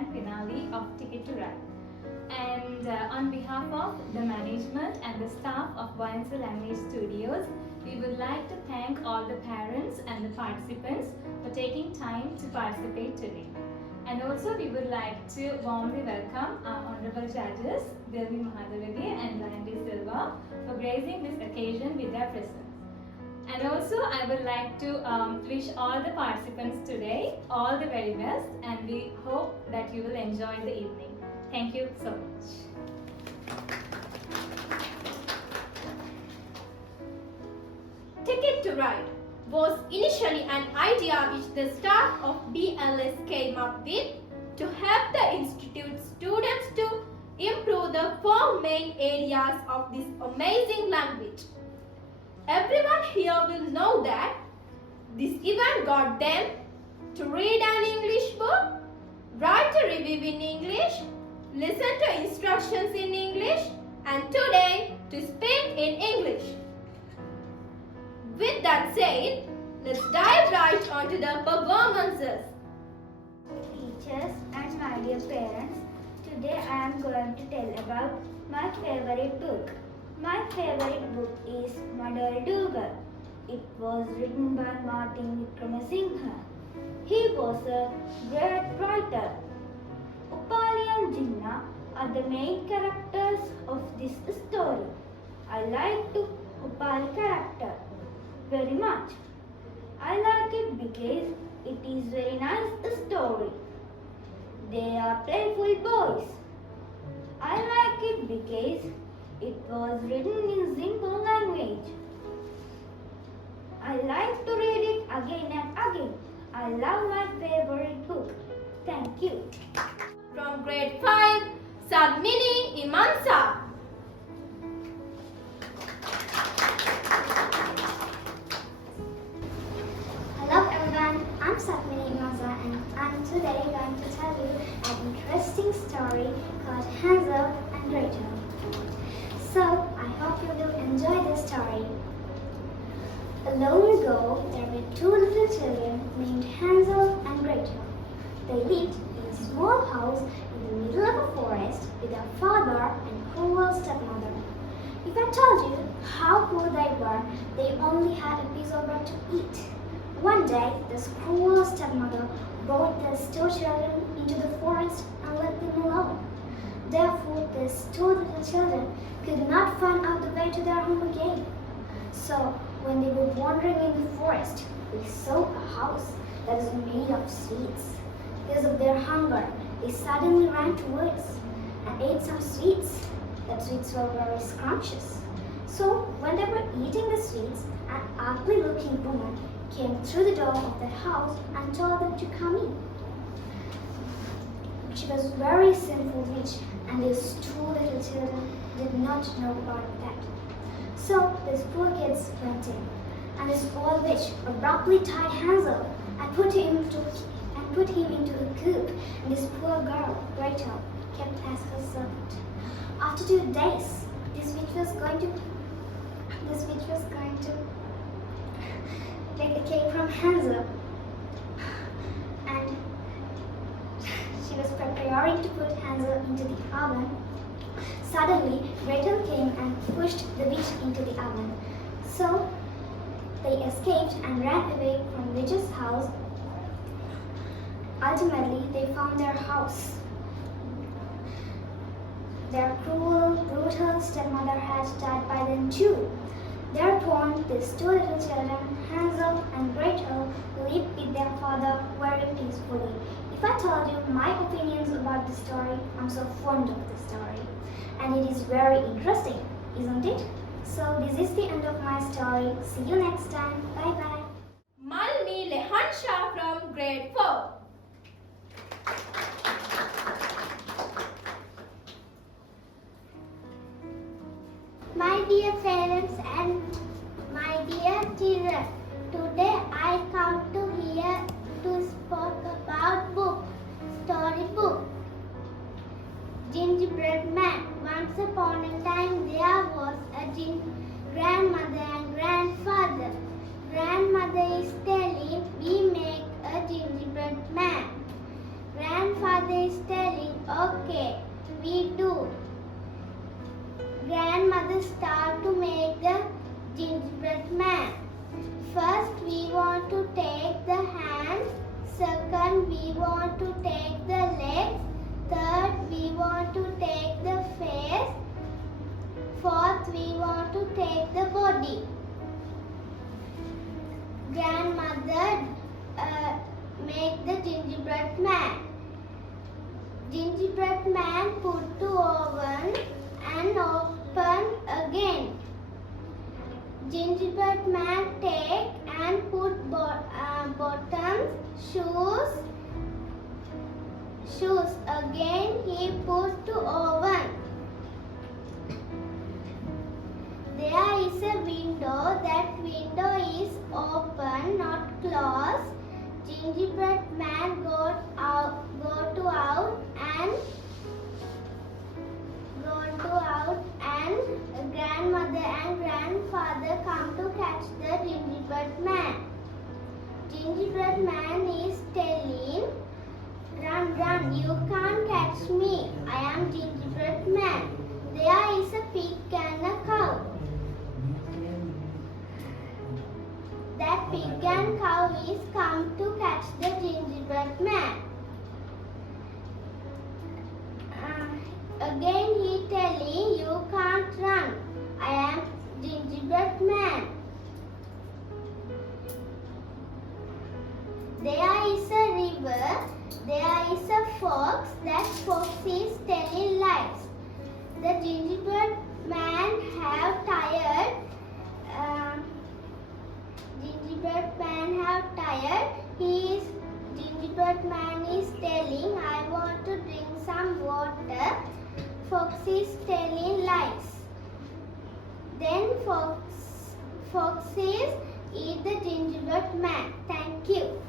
grand finale of Ticket to Ride. And on behalf of the management and the staff of BLS Language Studios, we would like to thank all the parents and the participants for taking time to participate today. And also we would like to warmly welcome our honorable judges, Devi Mahadavedi and Ryan D. Silva, for gracing this occasion with their presence. And also I would like to wish all the participants today all the very best, and we hope that you will enjoy the evening. Thank you so much. Ticket to Ride was initially an idea which the staff of BLS came up with to help the institute students to improve the four main areas of this amazing language. Everyone here will know that this event got them to read an English book, write a review in English, listen to instructions in English, and today to speak in English. With that said, let's dive right onto the performances. Teachers and my dear parents, today I am going to tell about my favorite book. My favorite book is Mother Dougal. It was written by Martin Vikramasinghe. He was a great writer. Upali and Jinnah are the main characters of this story. I like the Upali character very much. I like it because it is very nice story. They are playful boys. I like it because it was written in simple language. I like to read it again and again. I love my favorite book. Thank you. From grade 5, Sadmini Imansa. Hello everyone, I'm Sadmini Imansa and I'm today going to tell you an interesting story called Hansel and Gretel. So, I hope you will enjoy this story. Long ago, there were two little children named Hansel and Gretel. They lived in a small house in the middle of a forest with their father and cruel stepmother. If I told you how poor they were, they only had a piece of bread to eat. One day, this cruel stepmother brought these two children into the forest and let them alone. Therefore, these two little children could not find out the way to their home again. So, when they were wandering in the forest, they saw a house that is made of sweets. Because of their hunger, they suddenly ran towards and ate some sweets. The sweets were very scrumptious. So, when they were eating the sweets, an ugly-looking woman came through the door of that house and told them to come in. She was very sinful witch, and these two little children did not know about that. So these poor kids went in, and this old witch abruptly tied Hansel and put him into a coop, and this poor girl, Gretel, kept as her servant. After 2 days, this witch was going to take the cake from Hansel, and she was preparing to put Hansel into the oven. Suddenly, Gretel came and pushed the witch into the oven. So, they escaped and ran away from the witch's house. Ultimately, they found their house. Their cruel, brutal stepmother had died by then too. Thereupon, these two little children, Hansel and Gretel, lived with their father very peacefully. If I told you my opinions about the story, I'm so fond of the story. And it is very interesting, isn't it? So this is the end of my story. See you next time. Bye bye. Malmi Lehansha from grade 4. My dear parents and my dear children, today I come to here to speak about book, story book. Gingerbread Man. Once upon a time there was a grandmother and grandfather. Grandmother is telling we make a gingerbread man. Grandfather is telling Okay, we do. Grandmother start to make the gingerbread man. First we want to take the hands. Second we want to take the legs. Third we want to take the face. Fourth we want to take the body. Grandmother make the gingerbread man. Gingerbread man put to oven and open again. Gingerbread man take and put bottoms, shoes again he put to oven. There is a window, that window is open, not closed. Gingerbread man go to out and grandmother and grandfather come to catch the gingerbread man. Gingerbread man is telling, run, run, you can't catch me. I am gingerbread man. There is a pig and a cow. That pig and cow is come to catch the gingerbread man. Again he telling, you can't run. I am gingerbread man. There is a river. There is a fox. That fox is telling lies. The gingerbread man have tired. Gingerbread man have tired. Gingerbread man is telling, I want to drink some water. Fox is telling lies. Then foxes eat the gingerbread man. Thank you.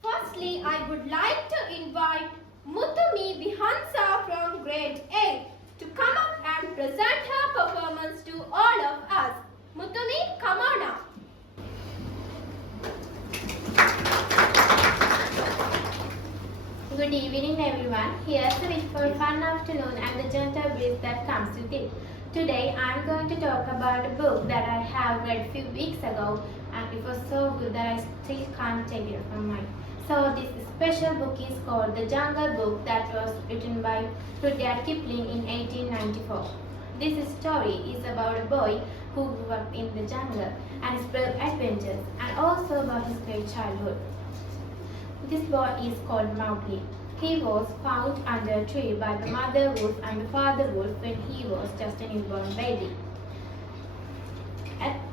Firstly, I would like to invite Muthumi Bihansa from grade 8 to come up and present her performance to all of us. Muthumi, come on up. Good evening everyone. Here's a wish for a fun afternoon and the gentle breeze that comes with it. Today I am going to talk about a book that I have read a few weeks ago and it was so good that I still can't take it from mind. So this special book is called The Jungle Book that was written by Rudyard Kipling in 1894. This story is about a boy who grew up in the jungle and his brave adventures and also about his great childhood. This boy is called Mowgli. He was found under a tree by the mother wolf and the father wolf when he was just a newborn baby.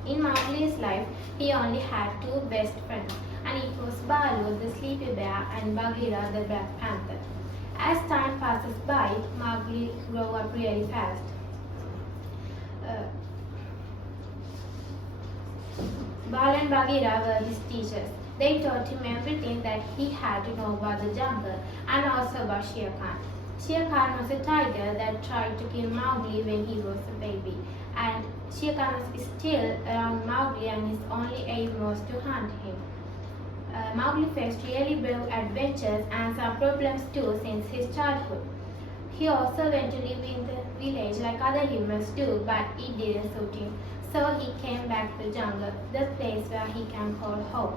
In Mowgli's life, he only had two best friends, and it was Baloo the sleepy bear and Bagheera the black panther. As time passes by, Mowgli grew up really fast. Baloo and Bagheera were his teachers. They taught him everything that he had to know about the jungle and also about Shere Khan. Shere Khan was a tiger that tried to kill Mowgli when he was a baby, and Shere Khan was still around Mowgli and his only aim was to hunt him. Mowgli faced really brave adventures and some problems too since his childhood. He also went to live in the village like other humans do, but it didn't suit him. So he came back to the jungle, the place where he can call home.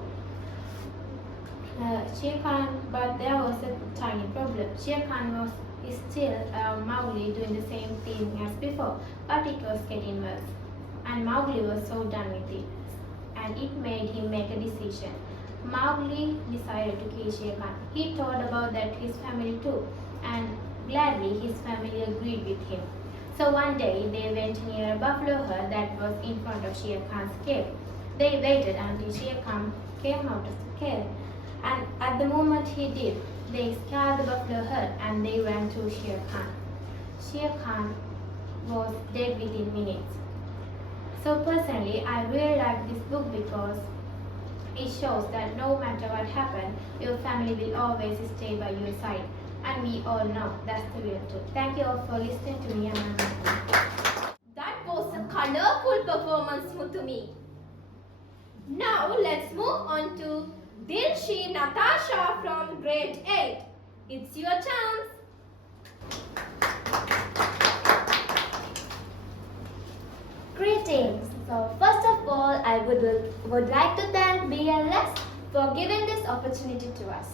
But there was a tiny problem. Shere Khan was still Mowgli doing the same thing as before, but it was getting worse. And Mowgli was so done with it, and it made him make a decision. Mowgli decided to kill Shere Khan. He thought about that his family too, and gladly his family agreed with him. So one day they went near a buffalo herd that was in front of Shere Khan's cave. They waited until Shere Khan came out of the cave. And at the moment he did, they scared the buffalo herd and they ran to Shere Khan. Shere Khan was dead within minutes. So personally, I really like this book because it shows that no matter what happens, your family will always stay by your side. And we all know that's the real truth. Thank you all for listening to me. That was a colorful performance, Muthumi. Now let's move on to Dilshi Natasha from grade 8. It's your chance. would like to thank BLS for giving this opportunity to us.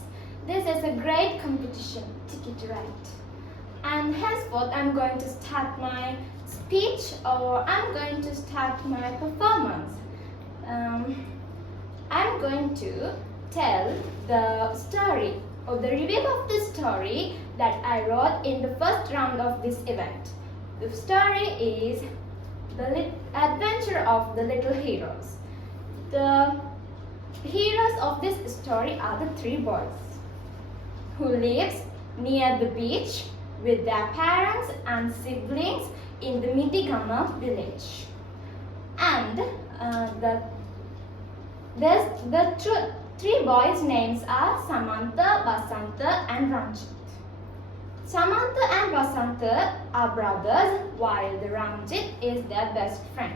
This is a great competition, Ticket Right. And henceforth, I'm going to start my speech, or I'm going to start my performance. I'm going to tell the story or the review of the story that I wrote in the first round of this event. The story is the adventure of the little heroes. The heroes of this story are the three boys who lives near the beach with their parents and siblings in the Midigama village. And the three boys' names are Samantha, Vasantha and Ranjit. Samantha and Vasantha are brothers, while the Ranjit is their best friend.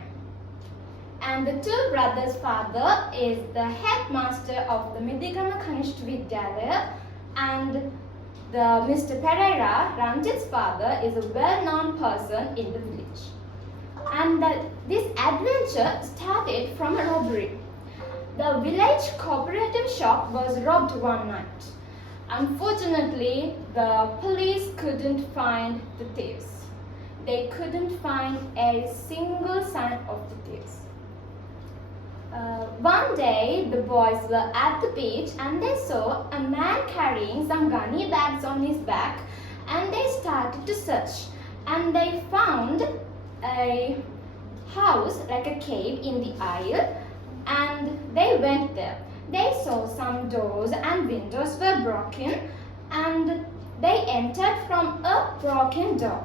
And the two brothers' father is the headmaster of the Midigama Kanishta Vidyalaya, and the Mr. Pereira, Ranjit's father, is a well-known person in the village. And this adventure started from a robbery. The village cooperative shop was robbed one night. Unfortunately, the police couldn't find the thieves. They couldn't find a single sign of the thieves. One day, the boys were at the beach and they saw a man carrying some gunny bags on his back, and they started to search. And they found a house, like a cave, in the aisle, and they went there. They saw some doors and windows were broken, and they entered from a broken door.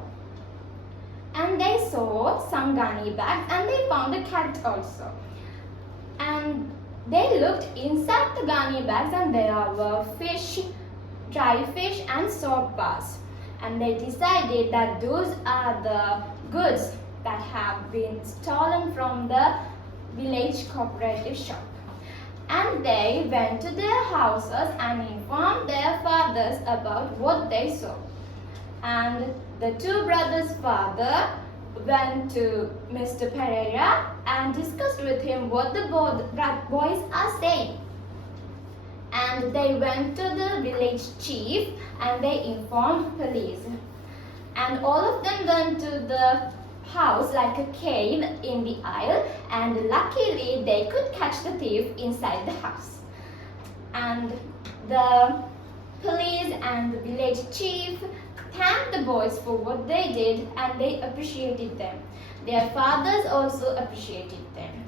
And they saw some gunny bags, and they found a cat also. And they looked inside the gunny bags, and there were fish, dry fish and soap bars. And they decided that those are the goods that have been stolen from the village cooperative shop. And they went to their houses and informed their fathers about what they saw. And the two brothers' father went to Mr. Pereira and discussed with him what the boys are saying. And they went to the village chief and they informed police. And all of them went to the house, like a cave in the aisle, and luckily they could catch the thief inside the house. And the police and the village chief thanked the boys for what they did, and they appreciated them. Their fathers also appreciated them.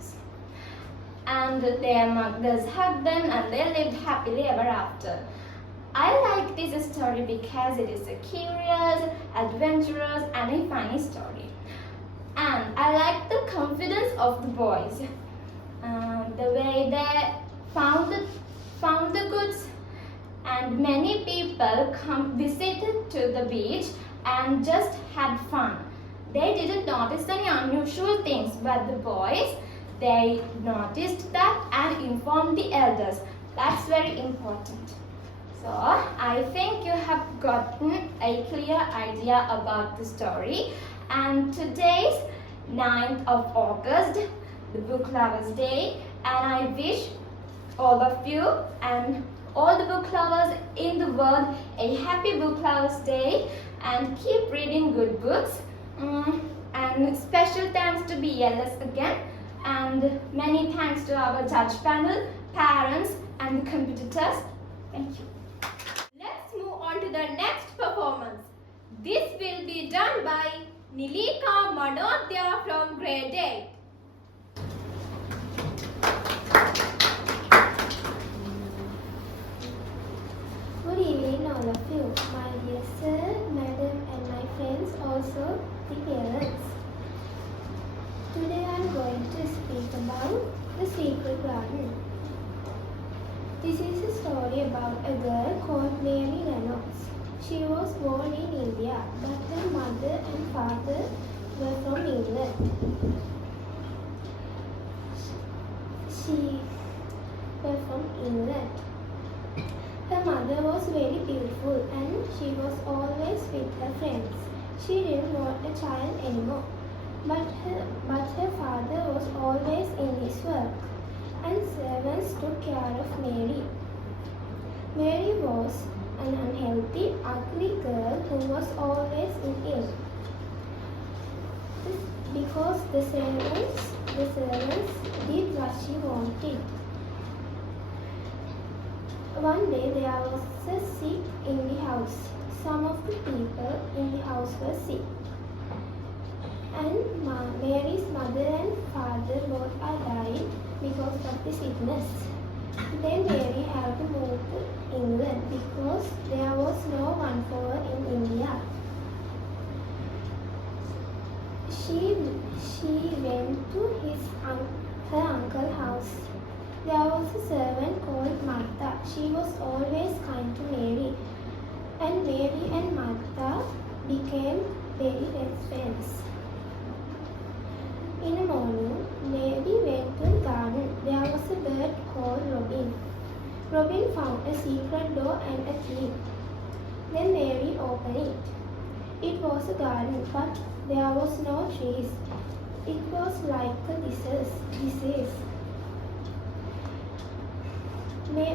And their mothers hugged them, and they lived happily ever after. I like this story because it is a curious, adventurous and a funny story. And I like the confidence of the boys, the way they found the goods, and many people visited to the beach and just had fun. They didn't notice any unusual things, but the boys, they noticed that and informed the elders. That's very important. So I think you have gotten a clear idea about the story. And today's 9th of August, the Book Lovers Day, and I wish all of you and all the book lovers in the world a happy Book Lovers Day, and keep reading good books. And special thanks to BLS again, and many thanks to our judge panel, parents and the competitors. Thank you. Let's move on to the next performance. This will be done by Nilika Manodya from grade 8. Good evening, all of you. My dear sir, madam, and my friends, also the parents. Today I am going to speak about the secret garden. This is a story about a girl called Mary Reynolds. She was born in India, but her mother and father were from England. Her mother was very beautiful and she was always with her friends. She didn't want a child anymore, but her father was always in his work. and servants took care of Mary. Mary was an unhealthy, ugly girl who was always ill. Because the servants did what she wanted. One day there was a sick in the house. Some of the people in the house were sick. And Mary's mother and father both are dying because of the sickness. Then Mary had to move to England because there was no one for her in India. She went to her uncle's house. There was a servant called Martha. She was always kind to Mary. And Mary and Martha became very best friends. In the morning, Mary went to the garden. There was a bird called Robin. Robin found a secret door and a key. Then Mary opened it. It was a garden, but there was no trees. It was like a disease.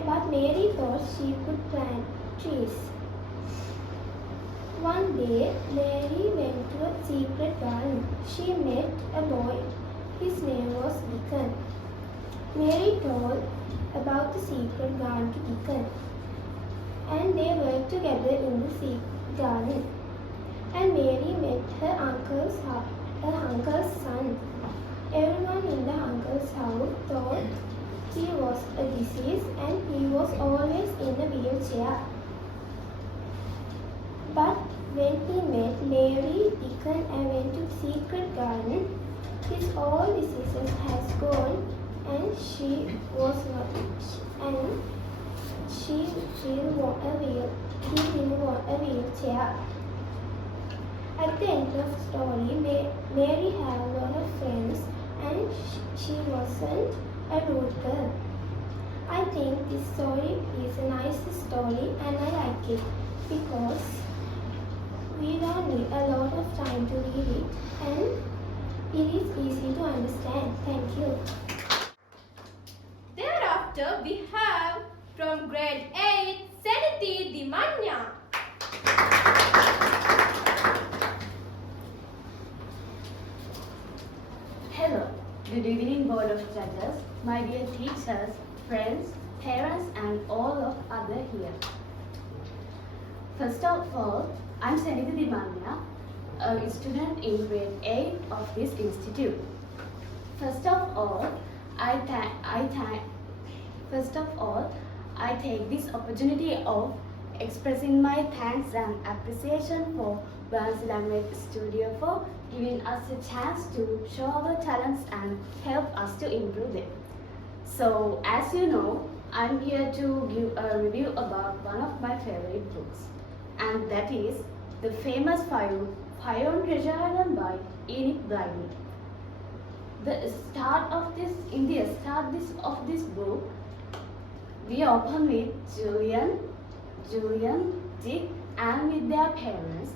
But Mary thought she could plant trees. One day, Mary went to a secret garden. She met a boy. His name was Deacon. Mary told about the secret garden to Deacon, and they worked together in the secret garden. And Mary met her uncle's son. Everyone in the uncle's house thought he was a disease and he was always in a wheelchair. But when he met Mary, Deacon and went to the secret garden, his all diseases has gone and he didn't want a wheelchair. At the end of the story, Mary had a lot of friends and she wasn't a rude girl. I think this story is a nice story and I like it because we don't need a lot of time to read it and it is easy to understand. Thank you. Thereafter, we have from grade 8, Seniti Dimanya. Hello, good evening Board of Judges, my dear teachers, friends, parents and all of other here. First of all, I'm Senita Dimanya, a student in grade 8 of this institute. First of all, I take this opportunity of expressing my thanks and appreciation for BLS Language Studio for giving us a chance to show our talents and help us to improve them. So, as you know, I'm here to give a review about one of my favorite books, and that is the famous Fire on Treasure Island by Enid Blyton. The start of this book, we open with Julian, Dick, and with their parents.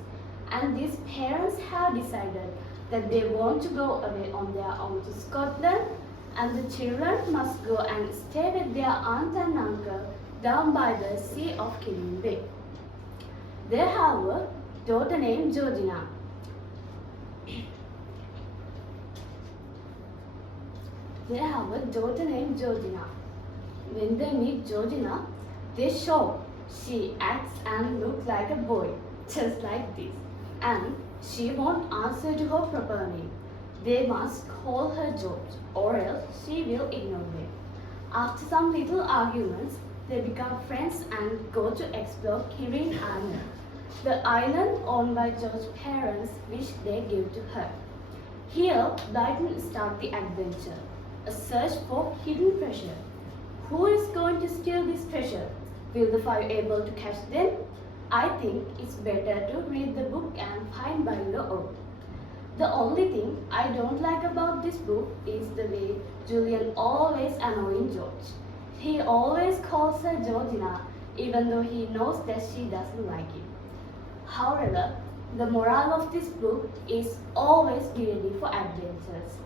And these parents have decided that they want to go away on their own to Scotland, and the children must go and stay with their aunt and uncle down by the Sea of Killing Bay. They have a daughter named Georgina. When they meet Georgina, they shock. She acts and looks like a boy, just like this. And she won't answer to her proper name. They must call her George, or else she will ignore them. After some little arguments, they become friends and go to explore Kirin Island, the island owned by George's parents, which they give to her. Here, Blyton starts the adventure, a search for hidden treasure. Who is going to steal this treasure? Will the five able to catch them? I think it's better to read the book and find by your own. The only thing I don't like about this book is the way Julian always annoying George. He always calls her Georgina even though he knows that she doesn't like it. However, the moral of this book is always be ready for adventures.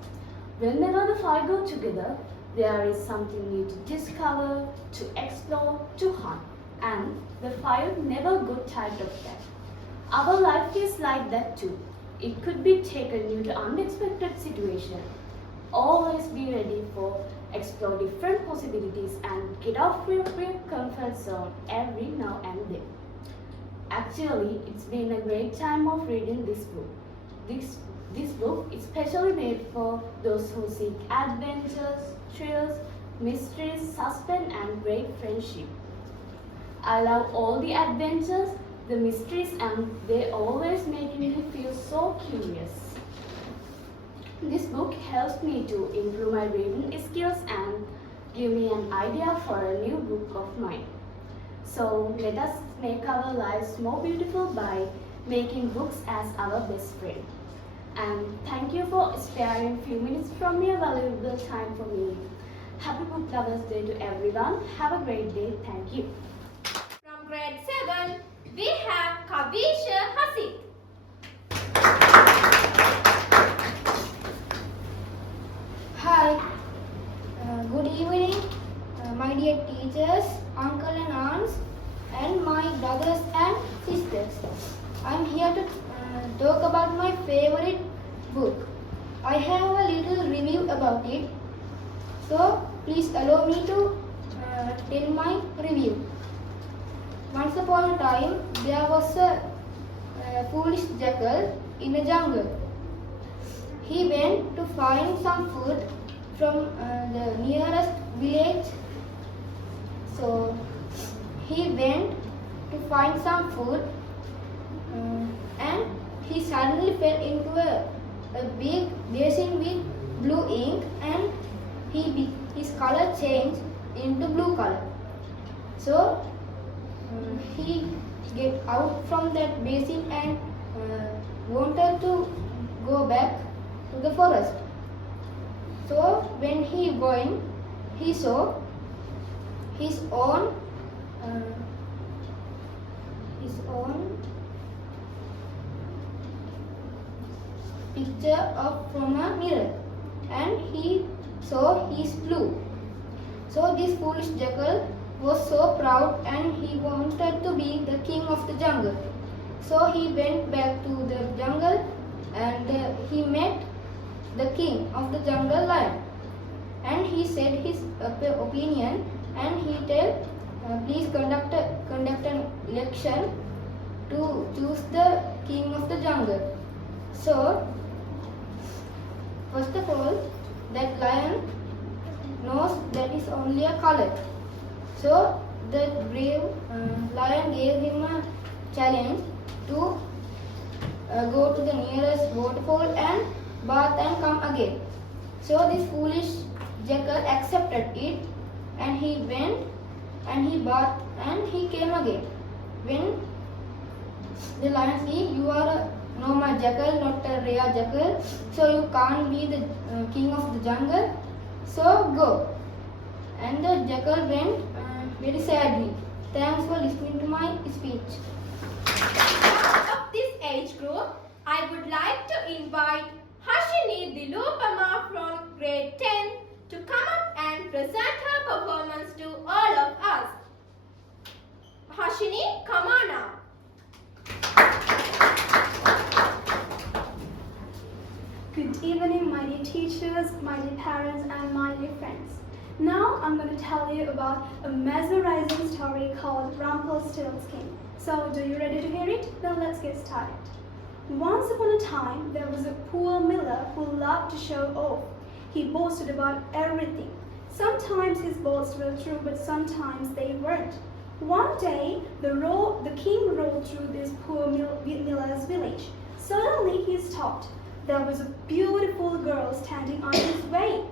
Whenever the five go together, There is something new to discover, to explore, to hunt, and the fire never got tired of that. Our life is like that too. It could be taken due to unexpected situation. Always be ready for explore different possibilities and get off your comfort zone every now and then. Actually, it's been a great time of reading this book. This book is specially made for those who seek adventures, thrills, mysteries, suspense, and great friendship. I love all the adventures, the mysteries, and they always make me feel so curious. This book helps me to improve my reading skills and give me an idea for a new book of mine. So let us make our lives more beautiful by making books as our best friend. And thank you for sparing a few minutes from your valuable time for me. Happy Book Lovers Day to everyone. Have a great day. Thank you. From grade 7, we have Kavisha Hasid. Hi, good evening, my dear teachers, uncle and aunts, and my brothers and sisters. I'm here to talk about my favorite book. I have a little review about it, so please allow me to tell my review. Once upon a time, there was a foolish jackal in a jungle. He went to find some food from the nearest village. So he went to find some food and he suddenly fell into a big basin with blue ink and his color changed into blue color. So he get out from that basin and wanted to go back to the forest. So when he went, he saw his own picture from a mirror, and he saw his blue. So this foolish jackal was so proud and he wanted to be the king of the jungle. So he went back to the jungle and he met the king of the jungle lion, and he said his opinion and he told please conduct an election to choose the king of the jungle. So first of all, that lion knows that is only a color. So the brave lion gave him a challenge to go to the nearest waterfall and bath and come again. So this foolish jackal accepted it, and he went and he bathed and he came again. When the lion said, "You are a normal jackal, not a rare jackal, so you can't be the king of the jungle. So go." And the jackal went very sadly. Thanks for listening to my speech. Of this age group, I would like to invite Hashini Dilupama from grade 10 to come up and present her performance to all of us. Hashini, come on now. Good evening, my dear teachers, my dear parents, and my dear friends. Now I'm going to tell you about a mesmerizing story called Rumpelstiltskin. So, do you ready to hear it? Then let's get started. Once upon a time, there was a poor miller who loved to show off. He boasted about everything. Sometimes his boasts were true, but sometimes they weren't. One day, the king rode through this poor miller's village. Suddenly, he stopped. There was a beautiful girl standing on his way.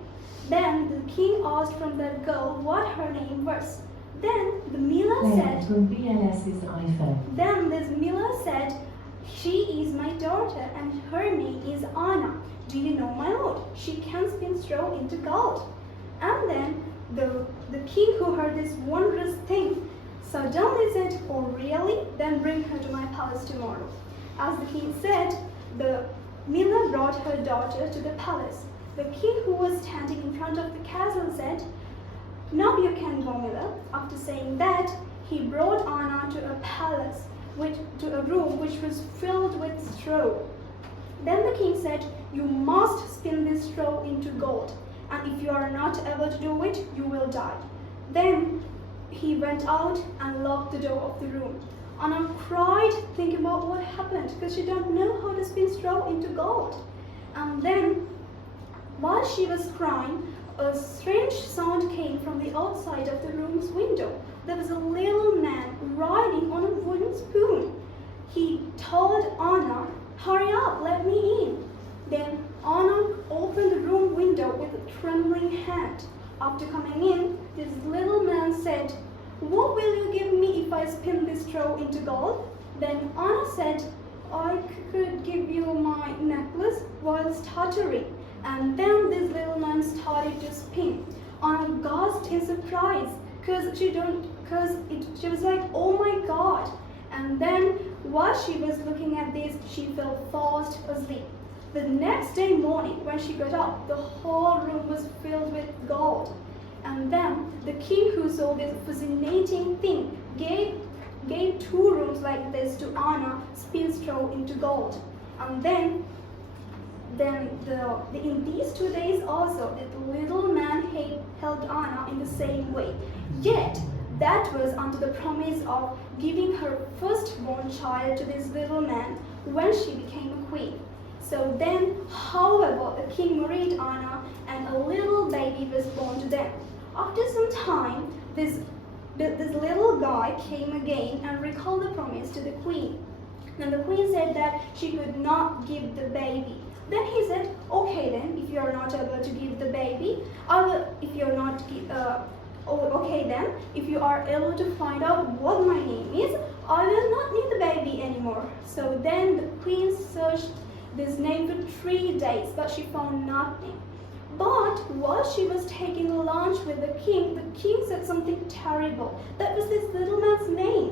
Then the king asked from that girl what her name was. Then the miller said, from BLS's iPhone. Then this miller said, "She is my daughter and her name is Anna. Do you know, my lord? She can spin straw into gold." And then the king, who heard this wondrous thing, suddenly said, "Oh really? Then bring her to my palace tomorrow." As the king said, the miller brought her daughter to the palace. The king, who was standing in front of the castle, said, "Now you can go, Miller." After saying that, he brought Anna to a palace, to a room which was filled with straw. Then the king said, "You must spin this straw into gold, and if you are not able to do it, you will die." Then he went out and locked the door of the room. Anna cried, thinking about what happened, because she don't know how to spin straw into gold. And then, while she was crying, a strange sound came from the outside of the room's window. There was a little man riding on a wooden spoon. He told Anna, "Hurry up, let me in." Then Anna opened the room window with a trembling hand. After coming in, this little man said, "What will you give me if I spin this straw into gold?" Then Anna said, "I could give you my necklace," while stuttering. And then this little man started to spin. Anna gasped in surprise because she was like, "Oh my God!" And then while she was looking at this, she fell fast asleep. The next day morning, when she got up, the whole room was filled with gold. And then the king, who saw this fascinating thing, gave 2 rooms like this to Anna, spin straw into gold. And then in these 2 days also, the little man helped Anna in the same way. Yet, that was under the promise of giving her firstborn child to this little man when she became a queen. So then, however, the king married Anna and a little baby was born to them. After some time, this little guy came again and recalled the promise to the queen. And the queen said that she could not give the baby. Then he said, "Okay then, if you are not able to give the baby, okay then, if you are able to find out what my name is, I will not need the baby anymore." So then the queen searched this name for 3 days, but she found nothing. But while she was taking lunch with the king said something terrible. That was this little man's name.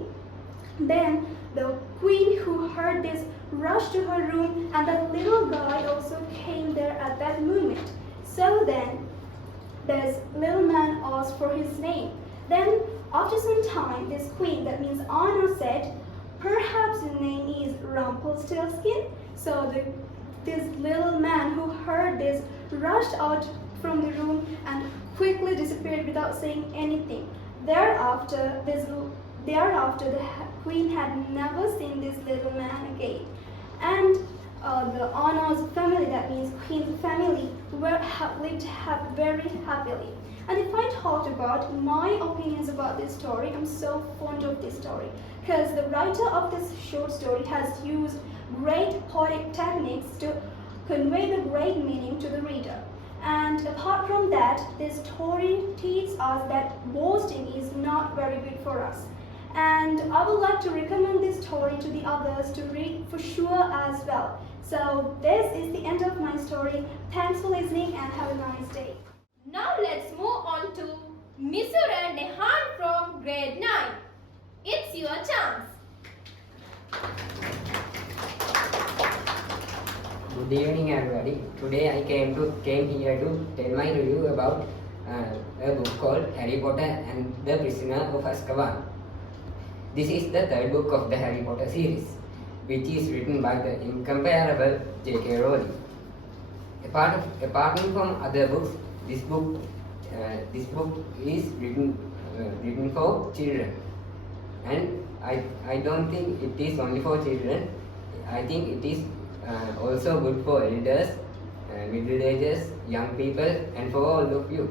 Then the queen, who heard this, rushed to her room, and that little guy also came there at that moment. So then this little man asked for his name. Then after some time, this queen, that means Anna, said, "Perhaps your name is Rumpelstiltskin." So this little man, who heard this, rushed out from the room and quickly disappeared without saying anything. Thereafter, the queen had never seen this little man again. And the Anna's family, that means queen's family, lived very happily. And if I talked about my opinions about this story, I'm so fond of this story because the writer of this short story has used great poetic techniques to convey the great meaning to the reader. And apart from that, this story teaches us that boasting is not very good for us. And I would like to recommend this story to the others to read for sure as well. So this is the end of my story. Thanks for listening and have a nice day. Now let's move on to Misura Nehan from grade 9. It's your chance. Good evening, everybody. Today I came here to tell my review about a book called Harry Potter and the Prisoner of Azkaban. This is the 3rd book of the Harry Potter series, which is written by the incomparable J.K. Rowling. Apart from other books, this book is written for children, and I don't think it is only for children. I think it is also good for elders, middle ages, young people, and for all of you.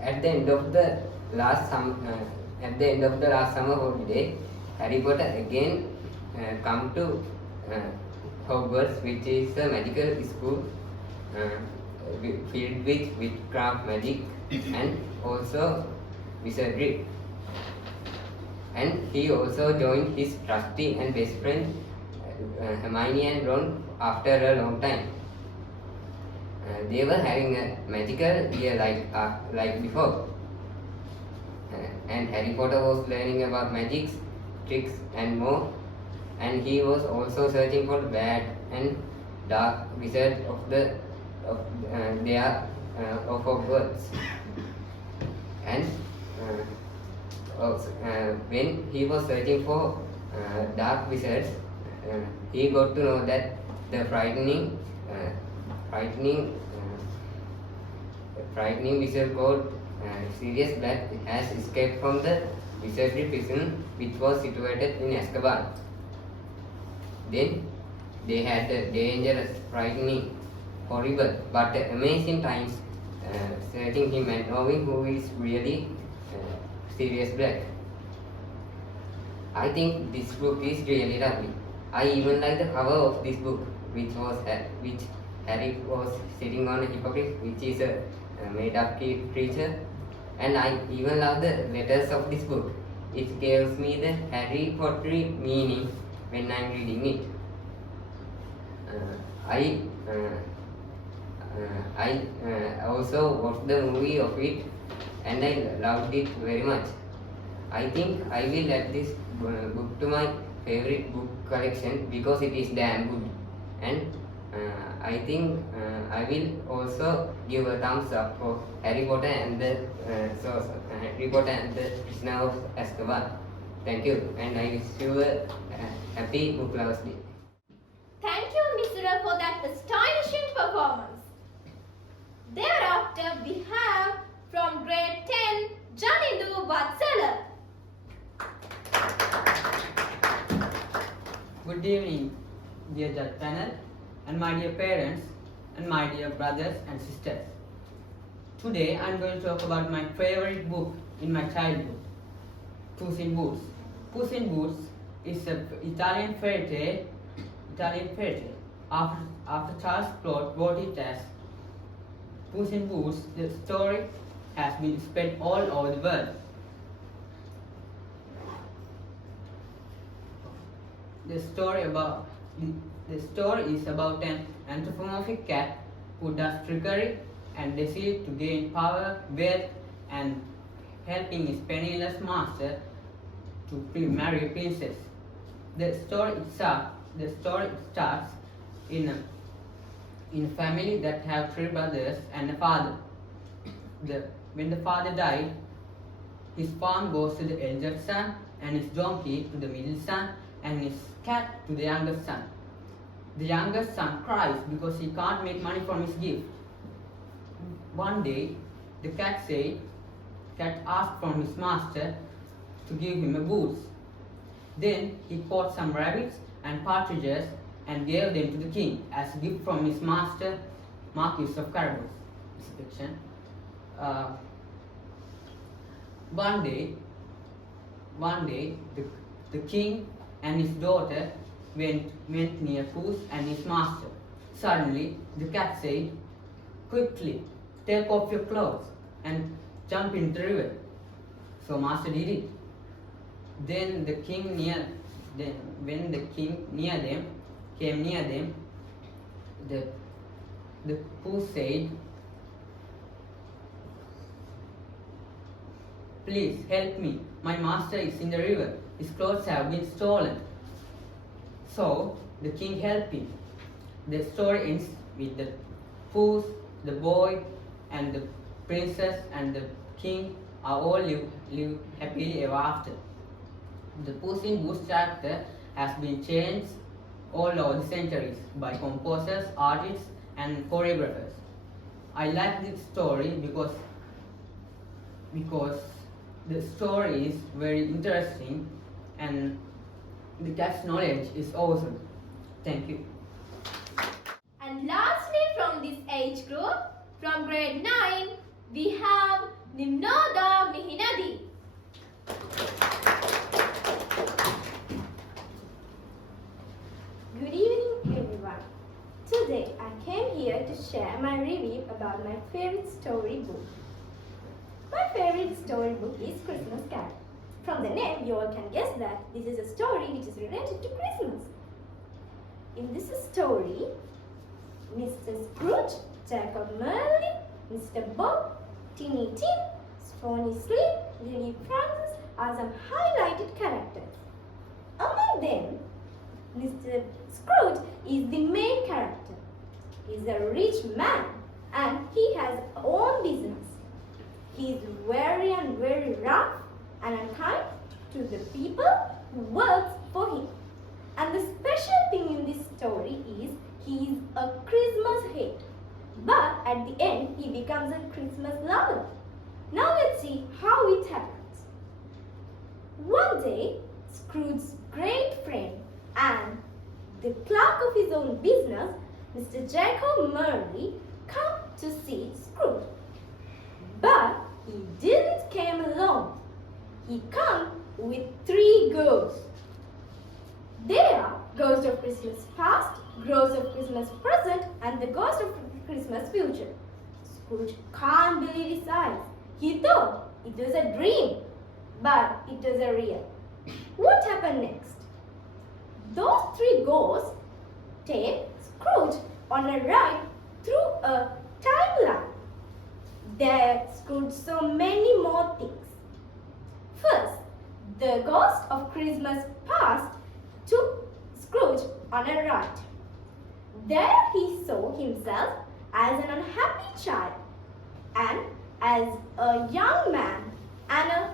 At the end of the last summer holiday, Harry Potter again come to Hogwarts, which is a magical school filled with witchcraft magic and also wizardry. And he also joined his trusty and best friend Hermione and Ron after a long time. They were having a magical year like before. And Harry Potter was learning about magics, tricks and more. And he was also searching for bad and dark wizard of their of Hogwarts. And when he was searching for dark wizards, he got to know that the frightening wizard called Sirius Black has escaped from the wizardry prison which was situated in Azkaban. Then they had the dangerous, frightening, horrible, but amazing times searching him and knowing who is really Sirius Black. I think this book is really lovely. I even like the cover of this book, which Harry was sitting on a hippogriff, which is a made-up creature, and I even love the letters of this book. It gives me the Harry Potter meaning when I'm reading it. I also watched the movie of it, and I loved it very much. I think I will add this book to my favorite book collection because it is damn good, and I think I will also give a thumbs up for Harry Potter and the Prisoner of Azkaban. Thank you, and I wish you a happy Book Lovers Day. Thank you, Misra, for that astonishing performance. Thereafter, we have from grade 10, Janindu Vatsala. Good evening, dear judge panel, and my dear parents, and my dear brothers and sisters. Today I am going to talk about my favorite book in my childhood, Puss in Boots. Puss in Boots is an Italian fairy tale. After Charles Plot wrote it as Puss in Boots, the story has been spread all over the world. The story is about an anthropomorphic cat who does trickery and deceives to gain power, wealth, and helping his penniless master to marry a princess. The story starts in a family that have 3 brothers and a father. When the father died, his farm goes to the eldest son, and his donkey to the middle son, and his cat to the youngest son. The youngest son cries because he can't make money from his gift. One day, the cat asked from his master to give him a goose. Then he caught some rabbits and partridges and gave them to the king as a gift from his master, Marquis of Carabas. One day, the king and his daughter went near Puss and his master. Suddenly, the cat said, "Quickly, take off your clothes and jump into the river." So master did it. Then when the king came near them, the Puss said, "Please help me. My master is in the river. His clothes have been stolen." So the king helped him. The story ends with the Puss, the boy, and the princess and the king are all live happily ever after. The Puss in Boots chapter has been changed all over the centuries by composers, artists, and choreographers. I like this story because the story is very interesting and the cat's knowledge is awesome. Thank you. And lastly, from this age group, from grade 9, we have Nimnoda Mihinadi. Good evening, everyone. Today I came here to share my review about my favorite storybook. My favorite storybook is Christmas Carol. From the name, you all can guess that this is a story which is related to Christmas. In this story, Mr. Scrooge, Jacob Marley, Mr. Bob, Tinny Tim, Phony Sleep, Lily Francis are some highlighted characters. Among them, Mr. Scrooge is the main character. He's a rich man and he has own business. He is very rough and unkind to the people who work for him. And the special thing in this story is he is a Christmas hater. But at the end he becomes a Christmas lover. Now let's see how it happens. One day, Scrooge's great friend and the clerk of his own business, Mr. Jacob Marley, come to see Scrooge. But he didn't come alone. He come with 3 ghosts. They are Ghost of Christmas Past, Ghost of Christmas Present, and the Ghost of Christmas Future. Scrooge can't believe his eyes. He thought it was a dream, but it was a real. What happened next? Those 3 ghosts take Scrooge on a ride through a timeline. There Scrooge saw many more things. First, the Ghost of Christmas Past took Scrooge on a ride. There he saw himself as an unhappy child and as a young man and a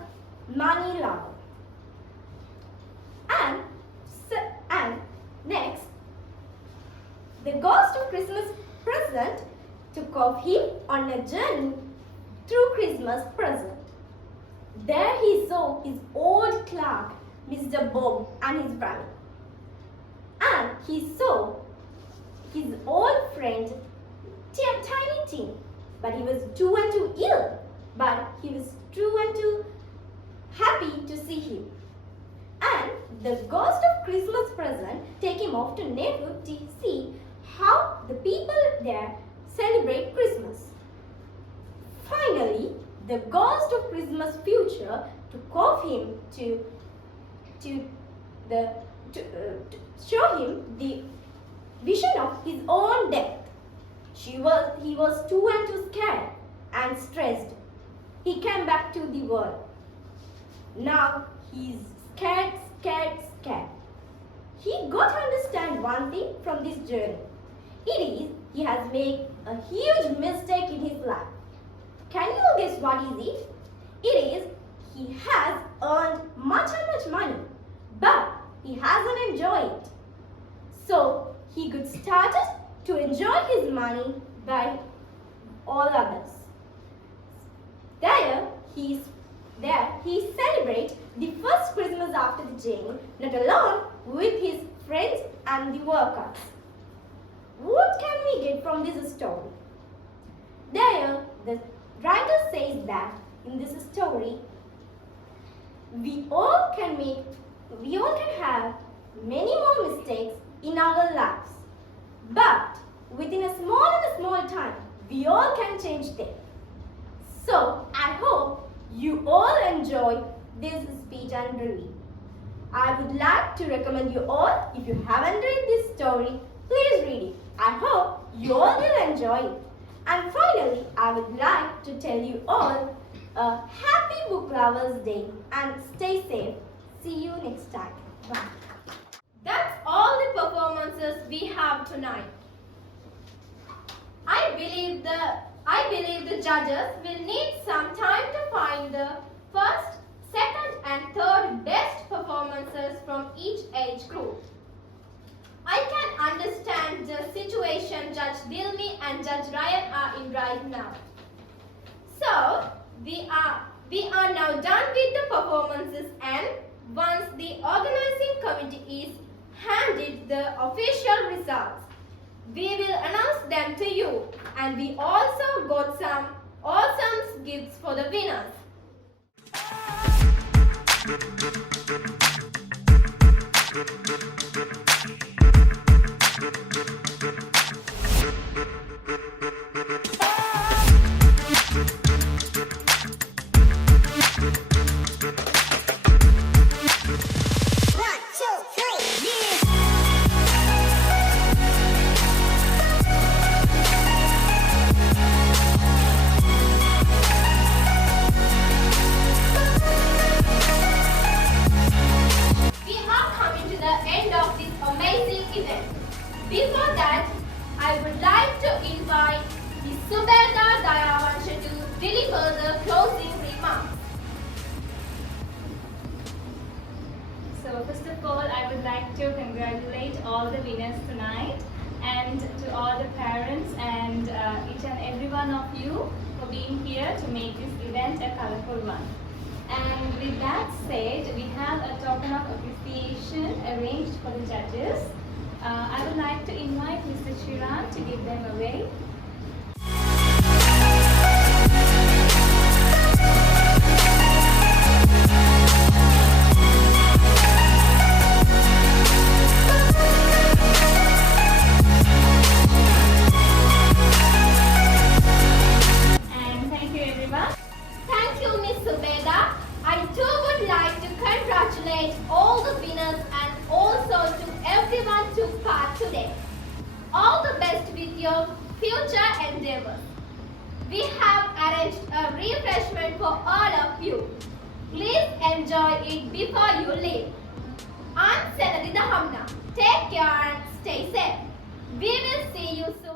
money lover. And next, the Ghost of Christmas Present took off him on a journey through Christmas Present. There he saw his old clerk, Mr. Bob, and his family. And he saw his old friend, Tiny Tim, but he was too ill, but he was too happy to see him. And the Ghost of Christmas Present take him off to neighborhood to see how the people there celebrate Christmas. Finally, the Ghost of Christmas Future took off him to show him the vision of his own death. He was too scared and stressed. He came back to the world. Now he's scared. He got to understand one thing from this journey. It is he has made a huge mistake in his life. Can you all guess what is it? It is he has earned much money, but he hasn't enjoyed it. So he got started to enjoy his money by all others. There he celebrates the first Christmas after the journey, not alone, with his friends and the workers. What can we get from this story? There, the writer says that in this story, we all can have many more mistakes in our lives. But within a small time, we all can change them. So I hope you all enjoy this speech and review. I would like to recommend you all, if you haven't read this story, please read it. I hope you all will enjoy it. And finally, I would like to tell you all a happy Book Lovers Day and stay safe. See you next time. Bye. That's all the performances we have tonight. I believe the judges will need some time to find the first, second and third best performances from each age group. I can understand the situation Judge Dilmi and Judge Ryan are in right now. So, we are now done with the performances, and once the organizing committee is handed the official results, we will announce them to you, and we also got some awesome gifts for the winners. We are coming to the end of this amazing event. Before that, I would like to invite Ms. Subeda Dayavansha to deliver the closing remarks. So first of all, I would like to congratulate all the winners tonight and to all the parents and each and every one of you for being here to make this event a colorful one. And with that said, we have a token of appreciation arranged for the judges. I would like to invite Mr. Chiran to give them away. And thank you everyone. Thank you, Ms. Subeda. I too would like to congratulate all the winners and also to everyone who took part today. All the best with your future endeavors. We have arranged a refreshment for all of you. Please enjoy it before you leave. I'm Senadida Hamna. Take care and stay safe. We will see you soon.